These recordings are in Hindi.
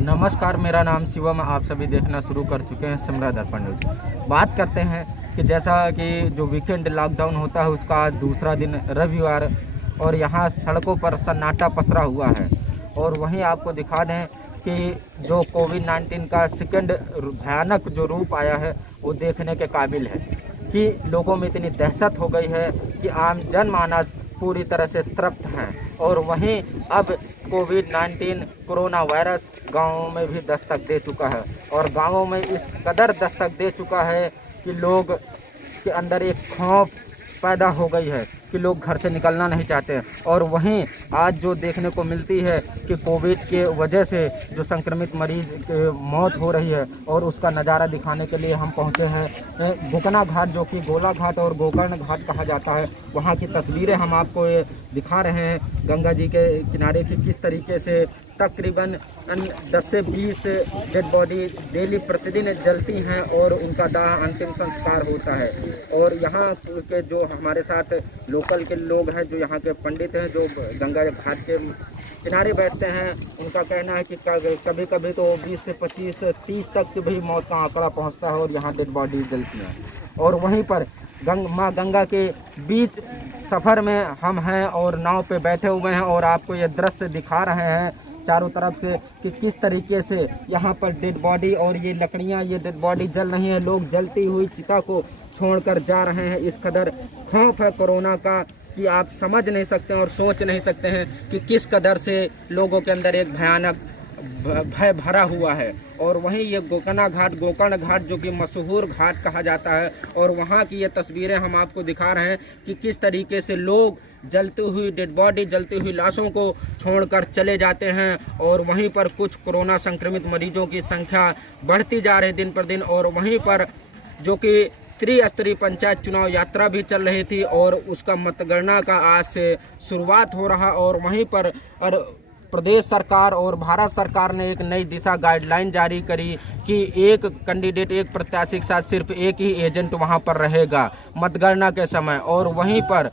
नमस्कार, मेरा नाम शिवम। आप सभी देखना शुरू कर चुके हैं समरा दर्पण न्यूज। बात करते हैं कि जैसा कि जो वीकेंड लॉकडाउन होता है उसका आज दूसरा दिन रविवार और यहाँ सड़कों पर सन्नाटा पसरा हुआ है। और वहीं आपको दिखा दें कि जो कोविड-19 का सेकंड भयानक जो रूप आया है वो देखने के काबिल है कि लोगों में इतनी दहशत हो गई है कि आम जनमानस पूरी तरह से तृप्त हैं। और वहीं अब कोविड-19 कोरोना वायरस गाँवों में भी दस्तक दे चुका है और गाँवों में इस कदर दस्तक दे चुका है कि लोग के अंदर एक खौफ पैदा हो गई है कि लोग घर से निकलना नहीं चाहते हैं। और वहीं आज जो देखने को मिलती है कि कोविड के वजह से जो संक्रमित मरीज की मौत हो रही है और उसका नज़ारा दिखाने के लिए हम पहुंचे हैं गोकना घाट, जो कि गोला घाट और गोकर्ण घाट कहा जाता है। वहां की तस्वीरें हम आपको दिखा रहे हैं गंगा जी के किनारे की किस तरीके से तकरीबन 10 से 20 डेड बॉडी डेली प्रतिदिन जलती हैं और उनका दाह अंतिम संस्कार होता है। और यहाँ के जो हमारे साथ लोकल के लोग हैं, जो यहाँ के पंडित हैं, जो गंगा घाट के किनारे बैठते हैं, उनका कहना है कि कभी कभी तो 20 से 25 30 तक की भी मौत का आंकड़ा पहुँचता है और यहाँ डेड बॉडी जलती हैं। और वहीं पर माँ गंगा के बीच सफ़र में हम हैं और नाव पे बैठे हुए हैं और आपको ये दृश्य दिखा रहे हैं चारों तरफ से कि किस तरीके से यहाँ पर डेड बॉडी और ये लकड़ियाँ, ये डेड बॉडी जल रही हैं। लोग जलती हुई चिता को छोड़कर जा रहे हैं। इस कदर खौफ है कोरोना का कि आप समझ नहीं सकते और सोच नहीं सकते हैं कि किस कदर से लोगों के अंदर एक भयानक भय भरा हुआ है। और वहीं ये गोकना घाट, गोकर्ण घाट, जो कि मशहूर घाट कहा जाता है, और वहाँ की ये तस्वीरें हम आपको दिखा रहे हैं कि किस तरीके से लोग जलती हुई डेड बॉडी, जलती हुई लाशों को छोड़कर चले जाते हैं। और वहीं पर कुछ कोरोना संक्रमित मरीजों की संख्या बढ़ती जा रही दिन पर दिन। और वहीं पर जो कि त्रिस्तरीय पंचायत चुनाव यात्रा भी चल रही थी और उसका मतगणना का आज से शुरुआत हो रहा। और वहीं पर प्रदेश सरकार और भारत सरकार ने एक नई दिशा गाइडलाइन जारी करी कि एक कैंडिडेट, एक प्रत्याशी के साथ सिर्फ एक ही एजेंट वहां पर रहेगा मतगणना के समय। और वहीं पर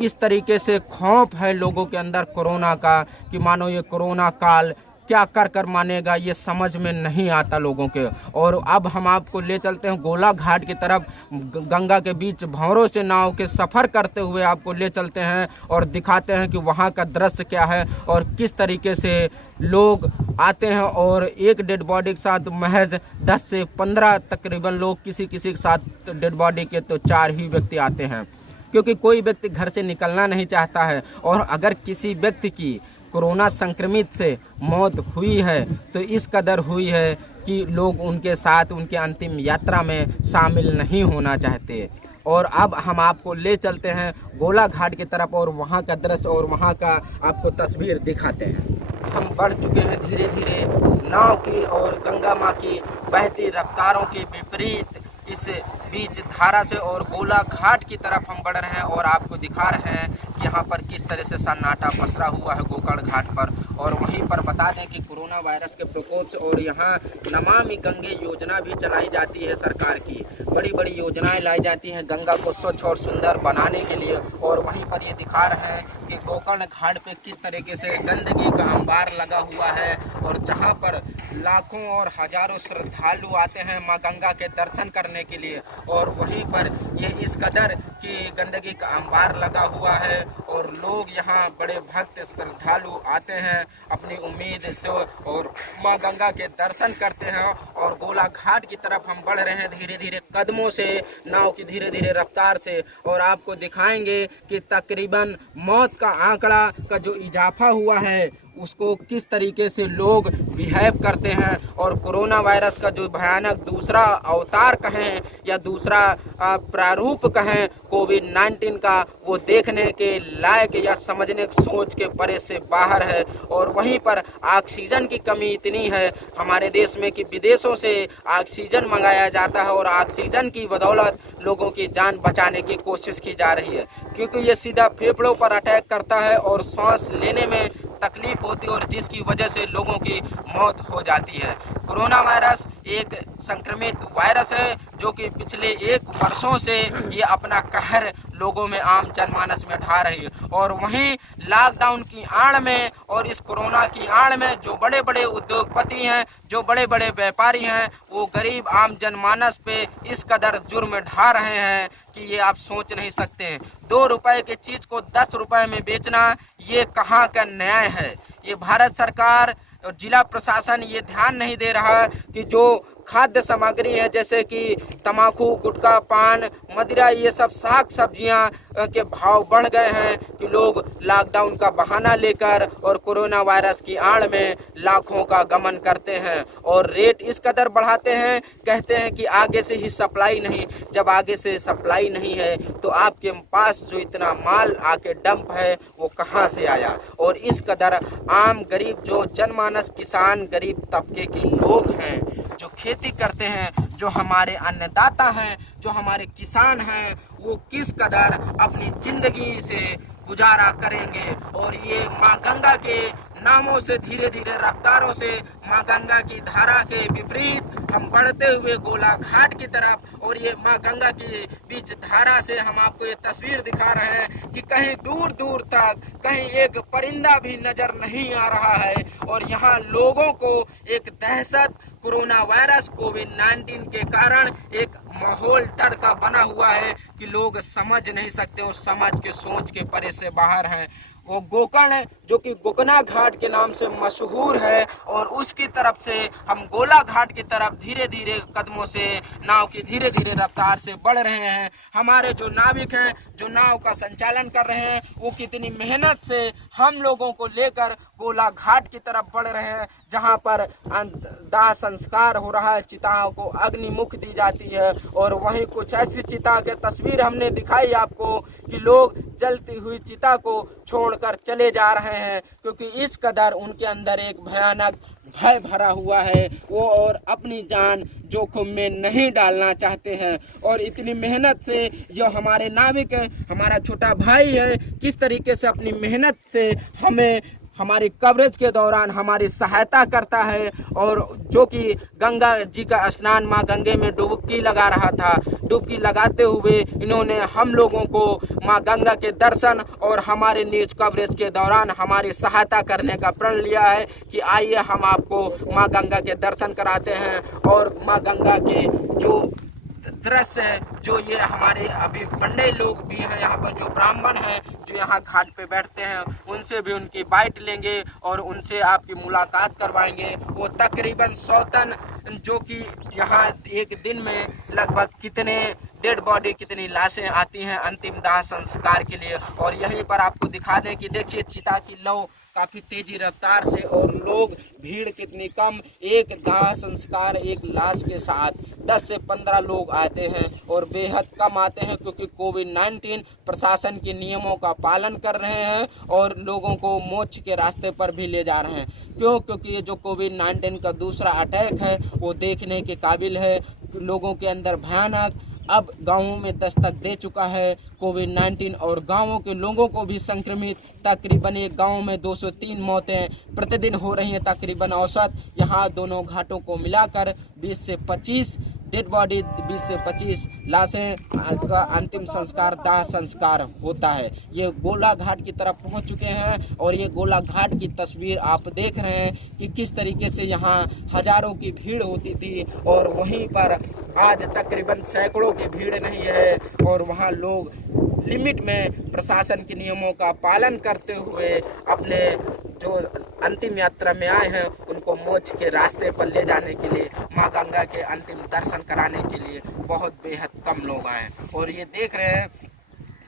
इस तरीके से खौफ है लोगों के अंदर कोरोना का कि मानो ये कोरोना काल क्या कर मानेगा, ये समझ में नहीं आता लोगों के। और अब हम आपको ले चलते हैं गोला घाट की तरफ। गंगा के बीच भंवरों से नाव के सफ़र करते हुए आपको ले चलते हैं और दिखाते हैं कि वहाँ का दृश्य क्या है और किस तरीके से लोग आते हैं। और एक डेड बॉडी के साथ महज 10 से 15 तकरीबन लोग, किसी के साथ डेड बॉडी के तो 4 ही व्यक्ति आते हैं, क्योंकि कोई व्यक्ति घर से निकलना नहीं चाहता है। और अगर किसी व्यक्ति की कोरोना संक्रमित से मौत हुई है तो इस कदर हुई है कि लोग उनके साथ उनके अंतिम यात्रा में शामिल नहीं होना चाहते। और अब हम आपको ले चलते हैं गोला घाट की तरफ और वहाँ का दृश्य और वहाँ का आपको तस्वीर दिखाते हैं। हम बढ़ चुके हैं धीरे धीरे नाव की और गंगा माँ की बहती रफ्तारों के विपरीत इस बीच धारा से और गोला घाट की तरफ हम बढ़ रहे हैं और आपको दिखा रहे हैं कि यहाँ पर किस तरह से सन्नाटा पसरा हुआ है गोकर्ण घाट पर। और वहीं पर बता दें कि कोरोना वायरस के प्रकोप से और यहाँ नमामि गंगे योजना भी चलाई जाती है सरकार की। बड़ी बड़ी योजनाएं लाई जाती हैं गंगा को स्वच्छ और सुंदर बनाने के लिए। और वहीं पर ये दिखा रहे हैं कि गोकर्ण घाट पे किस तरीके से गंदगी का अंबार लगा हुआ है और जहाँ पर लाखों और हजारों श्रद्धालु आते हैं माँ गंगा के दर्शन करने के लिए। और वहीं पर ये इस कदर की गंदगी का अंबार लगा हुआ है और लोग यहाँ बड़े भक्त श्रद्धालु आते हैं अपनी उम्मीद से और माँ गंगा के दर्शन करते हैं। और गोला घाट की तरफ हम बढ़ रहे हैं धीरे धीरे कदमों से, नाव की धीरे धीरे रफ्तार से। और आपको दिखाएंगे कि तकरीबन मौत का आंकड़ा का जो इजाफा हुआ है उसको किस तरीके से लोग बिहेव करते हैं। और कोरोना वायरस का जो भयानक दूसरा अवतार कहें या दूसरा प्रारूप कहें कोविड-19 का, वो देखने के लायक या समझने सोच के परे से बाहर है। और वहीं पर ऑक्सीजन की कमी इतनी है हमारे देश में कि विदेशों से ऑक्सीजन मंगाया जाता है और ऑक्सीजन की बदौलत लोगों की जान बचाने की कोशिश की जा रही है, क्योंकि ये सीधा फेफड़ों पर अटैक करता है और सांस लेने में तकलीफ होती है और जिसकी वजह से लोगों की मौत हो जाती है। कोरोना वायरस एक संक्रमित वायरस है जो कि पिछले 1 वर्षों से ये अपना कहर लोगों में, आम जनमानस में ढा रही है। और वहीं लॉकडाउन की आड़ में और इस कोरोना की आड़ में जो बड़े बड़े उद्योगपति हैं, जो बड़े बड़े व्यापारी हैं, वो गरीब आम जनमानस पे इस कदर जुर्म ढा रहे हैं कि ये आप सोच नहीं सकते हैं। 2 रुपए की चीज को 10 रुपए में बेचना, ये कहाँ का न्याय है? ये भारत सरकार और जिला प्रशासन ये ध्यान नहीं दे रहा कि जो खाद्य सामग्री है, जैसे कि तंबाकू, गुटखा, पान, मदिरा, ये सब साग सब्जियां के भाव बढ़ गए हैं कि लोग लॉकडाउन का बहाना लेकर और कोरोना वायरस की आड़ में लाखों का गमन करते हैं और रेट इस कदर बढ़ाते हैं, कहते हैं कि आगे से ही सप्लाई नहीं। जब आगे से सप्लाई नहीं है तो आपके पास जो इतना माल आके डंप है वो कहाँ से आया? और इस कदर आम गरीब जो जनमानस, किसान, गरीब तबके के लोग हैं, जो खेती करते हैं, जो हमारे अन्नदाता हैं, जो हमारे किसान हैं, वो किस कदर अपनी जिंदगी से गुजारा करेंगे। और ये माँ गंगा के नामों से धीरे धीरे रफ्तारों से माँ गंगा की धारा के विपरीत हम बढ़ते हुए गोला घाट की तरफ, और ये माँ गंगा की बीच धारा से हम आपको ये तस्वीर दिखा रहे हैं कि कहीं दूर दूर तक कहीं एक परिंदा भी नजर नहीं आ रहा है। और यहाँ लोगों को एक दहशत, कोरोना वायरस कोविड-19 के कारण एक माहौल डर का बना हुआ है कि लोग समझ नहीं सकते और समझ के सोच के परे से बाहर हैं। वो गोकर्ण जो कि गोकना घाट के नाम से मशहूर है, और उसकी तरफ से हम गोला घाट की तरफ धीरे धीरे कदमों से नाव की धीरे धीरे रफ्तार से बढ़ रहे हैं। हमारे जो नाविक हैं, जो नाव का संचालन कर रहे हैं, वो कितनी मेहनत से हम लोगों को लेकर गोला घाट की तरफ बढ़ रहे हैं, जहां पर दाह संस्कार हो रहा है, चिताओं को अग्निमुख दी जाती है। और वहीं कुछ ऐसी चिता की तस्वीर हमने दिखाई आपको कि लोग जलती हुई चिता को छोड़कर चले जा रहे हैं, क्योंकि इस कदर उनके अंदर एक भयानक भय भरा हुआ है। वो और अपनी जान जोखिम में नहीं डालना चाहते हैं। और इतनी मेहनत से जो हमारे नाविक है, हमारा छोटा भाई है, किस तरीके से अपनी मेहनत से हमें हमारी कवरेज के दौरान हमारी सहायता करता है। और जो कि गंगा जी का स्नान, माँ गंगे में डुबकी लगा रहा था, डुबकी लगाते हुए इन्होंने हम लोगों को माँ गंगा के दर्शन और हमारे न्यूज कवरेज के दौरान हमारी सहायता करने का प्रण लिया है कि आइए हम आपको माँ गंगा के दर्शन कराते हैं। और माँ गंगा के जो दृश्य है, जो ये हमारे अभी पंडे लोग भी हैं यहाँ पर, जो ब्राह्मण हैं, जो यहाँ घाट पे बैठते हैं, उनसे भी उनकी बाइट लेंगे और उनसे आपकी मुलाकात करवाएंगे। वो तकरीबन 100 टन, जो कि यहाँ एक दिन में लगभग कितने डेड बॉडी, कितनी लाशें आती हैं अंतिम दाह संस्कार के लिए। और यहीं पर आपको दिखा दें कि देखिए चिता की लौ काफ़ी तेजी रफ्तार से, और लोग भीड़ कितनी कम, एक दाह संस्कार एक लाश के साथ 10 से 15 लोग आते हैं और बेहद कम आते हैं, क्योंकि कोविड-19 प्रशासन के नियमों का पालन कर रहे हैं और लोगों को मोक्ष के रास्ते पर भी ले जा रहे हैं। क्यों? क्योंकि ये जो कोविड-19 का दूसरा अटैक है वो देखने के काबिल है। लोगों के अंदर भयानक अब गांवों में दस्तक दे चुका है कोविड-19, और गांवों के लोगों को भी संक्रमित, तकरीबन एक गांव में 203 मौतें प्रतिदिन हो रही हैं तकरीबन औसत। यहाँ दोनों घाटों को मिलाकर 20 से 25 डेड बॉडी, 20 से 25 लाशें का अंतिम संस्कार, दाह संस्कार होता है। ये गोला घाट की तरफ पहुंच चुके हैं और ये गोला घाट की तस्वीर आप देख रहे हैं कि किस तरीके से यहाँ हजारों की भीड़ होती थी और वहीं पर आज तकरीबन सैकड़ों की भीड़ नहीं है। और वहाँ लोग लिमिट में प्रशासन के नियमों का पालन करते हुए अपने जो अंतिम यात्रा में आए हैं उनको मोक्ष के रास्ते पर ले जाने के लिए, माँ गंगा के अंतिम दर्शन कराने के लिए बहुत बेहद कम लोग आए हैं। और ये देख रहे हैं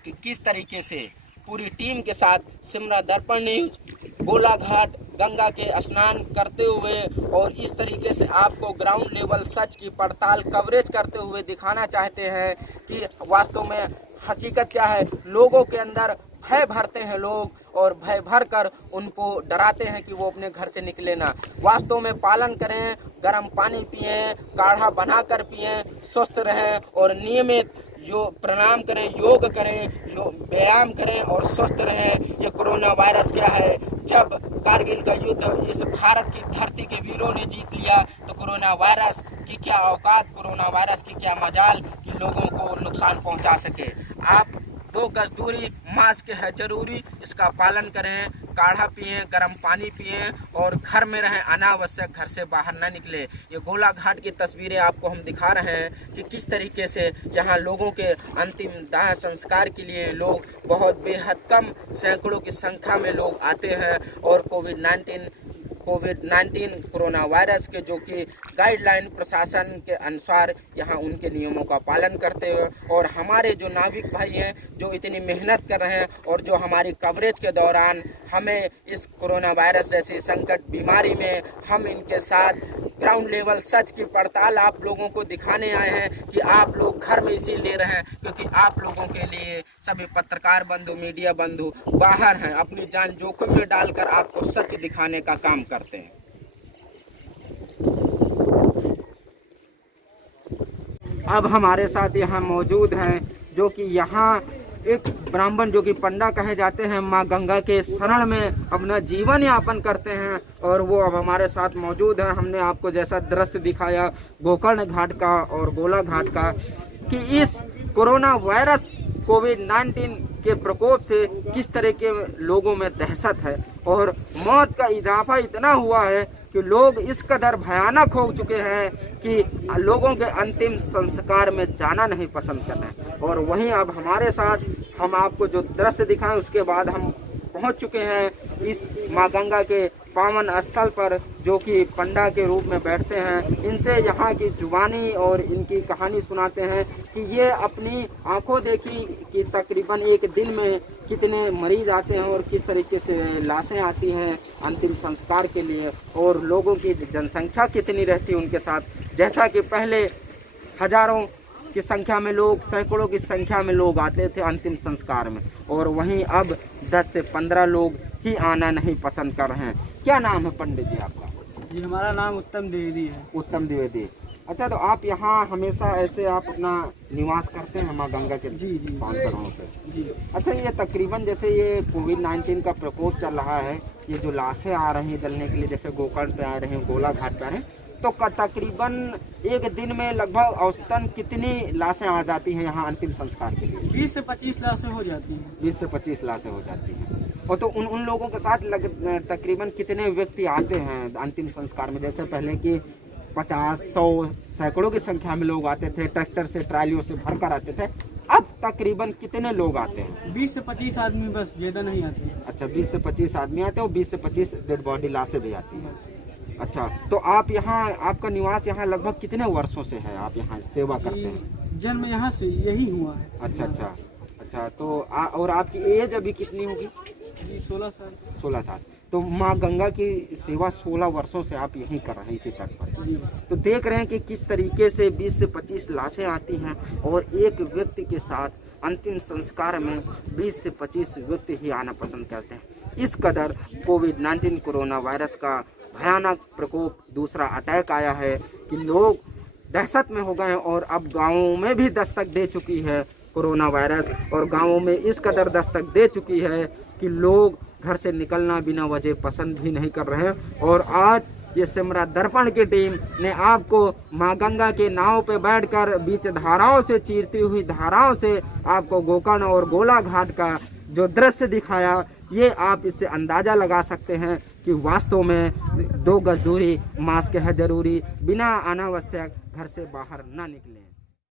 कि किस तरीके से पूरी टीम के साथ सिमरा दर्पण न्यूज गोला घाट गंगा के स्नान करते हुए और इस तरीके से आपको ग्राउंड लेवल सच की पड़ताल कवरेज करते हुए दिखाना चाहते हैं कि वास्तव में हकीकत क्या है। लोगों के अंदर भय भरते हैं लोग और भय भर कर उनको डराते हैं कि वो अपने घर से निकले ना। वास्तव में पालन करें, गर्म पानी पिएं, काढ़ा बनाकर पिएं, स्वस्थ रहें और नियमित जो प्रणाम करें, योग करें, व्यायाम करें और स्वस्थ रहें। ये कोरोना वायरस क्या है, जब कारगिल का युद्ध इस भारत की धरती के वीरों ने जीत लिया तो कोरोना वायरस की क्या औकात, कोरोना वायरस की क्या मजाल कि लोगों को नुकसान पहुंचा सके। आप 2 गज दूरी, मास्क है जरूरी, इसका पालन करें, काढ़ा पिएं, गर्म पानी पिएं और घर में रहें, अनावश्यक घर से बाहर न निकले। ये गोलाघाट की तस्वीरें आपको हम दिखा रहे हैं कि किस तरीके से यहाँ लोगों के अंतिम दाह संस्कार के लिए लोग बहुत बेहद कम सैकड़ों की संख्या में लोग आते हैं और कोविड-19 कोरोना वायरस के जो कि गाइडलाइन प्रशासन के अनुसार यहाँ उनके नियमों का पालन करते हुए और हमारे जो नाविक भाई हैं जो इतनी मेहनत कर रहे हैं और जो हमारी कवरेज के दौरान हमें इस कोरोना वायरस जैसी संकट बीमारी में हम इनके साथ ग्राउंड लेवल सच की पड़ताल आप लोगों को दिखाने आए हैं कि आप लोग घर में इसीलिए रहें क्योंकि आप लोगों के लिए सभी पत्रकार बंधु, मीडिया बंधु बाहर हैं, अपनी जान जोखिम में डालकर आपको सच दिखाने का काम करते हैं। अब हमारे साथ यहाँ मौजूद हैं जो कि यहाँ एक ब्राह्मण जो कि पंडा कहे जाते हैं, माँ गंगा के शरण में अपना जीवन यापन करते हैं और वो अब हमारे साथ मौजूद है। हमने आपको जैसा दृश्य दिखाया गोकर्ण घाट का और गोला घाट का कि इस कोरोना वायरस कोविड-19 के प्रकोप से किस तरह के लोगों में दहशत है और मौत का इजाफा इतना हुआ है कि लोग इस कदर भयानक हो चुके हैं कि लोगों के अंतिम संस्कार में जाना नहीं पसंद कर रहे हैं। और वहीं अब हमारे साथ हम आपको जो दृश्य दिखाएं उसके बाद हम पहुंच चुके हैं इस माँ गंगा के पावन स्थल पर जो कि पंडा के रूप में बैठते हैं। इनसे यहाँ की जुबानी और इनकी कहानी सुनाते हैं कि ये अपनी आंखों देखी कि तकरीबन एक दिन में कितने मरीज आते हैं और किस तरीके से लाशें आती हैं अंतिम संस्कार के लिए और लोगों की जनसंख्या कितनी रहती है उनके साथ। जैसा कि पहले हजारों की संख्या में लोग, सैकड़ों की संख्या में लोग आते थे अंतिम संस्कार में और वहीं अब 10 से 15 लोग ही आना नहीं पसंद कर रहे हैं। क्या नाम है पंडित जी आपका? जी हमारा नाम उत्तम द्विवेदी है। उत्तम द्विवेदी। अच्छा, तो आप यहाँ हमेशा ऐसे आप अपना निवास करते हैं माँ गंगा के जी जी पांचरों पे? जी। अच्छा, ये तकरीबन जैसे ये कोविड-19 का प्रकोप चल रहा है, ये जो लाशें आ रही हैं जलने के लिए, जैसे गोकर्ण पे आ रहे हैं, गोला घाट पे आ रहे हैं, तो तकरीबन एक दिन में लगभग औसतन कितनी लाशें आ जाती हैं यहाँ अंतिम संस्कार के लिए? 20 से 25 लाशें हो जाती हैं। 20 से 25 लाशें हो जाती हैं। और तो उन लोगों के साथ तकरीबन कितने व्यक्ति आते हैं अंतिम संस्कार में? जैसे पहले कि 50, 100, सैकड़ों की संख्या में लोग आते थे, ट्रैक्टर से, ट्रालियों से भरकर आते थे। अब तकरीबन कितने लोग आते हैं? 20 से 25 आदमी, बस ज़्यादा नहीं आते। अच्छा, 20 से 25 आदमी आते हैं और 20 से 25 डेड बॉडी लाशें भी आती हैं। अच्छा, तो आप यहाँ, आपका निवास यहाँ लगभग कितने वर्षों से है? आप यहाँ सेवा करते हैं? जन्म यहाँ से यही हुआ है। अच्छा अच्छा अच्छा। तो और आपकी एज अभी कितनी होगी? जी 16 साल। 16 साल। तो माँ गंगा की सेवा 16 वर्षों से आप यहीं कर रहे हैं इसी तट पर। तो देख रहे हैं कि किस तरीके से 20 से 25 लाशें आती हैं और एक व्यक्ति के साथ अंतिम संस्कार में 20 से 25 व्यक्ति ही आना पसंद करते हैं। इस कदर कोविड-19 कोरोना वायरस का भयानक प्रकोप, दूसरा अटैक आया है कि लोग दहशत में हो गए हैं और अब गाँवों में भी दस्तक दे चुकी है कोरोना वायरस और गाँवों में इस कदर दस्तक दे चुकी है कि लोग घर से निकलना बिना वजह पसंद भी नहीं कर रहे हैं। और आज ये सिमरा दर्पण की टीम ने आपको माँ गंगा के नाव पे बैठकर बीच धाराओं से, चीरती हुई धाराओं से आपको गोकर्ण और गोला घाट का जो दृश्य दिखाया, ये आप इससे अंदाज़ा लगा सकते हैं कि वास्तव में 2 गज दूरी, मास्क है जरूरी, बिना अनावश्यक घर से बाहर ना निकलें।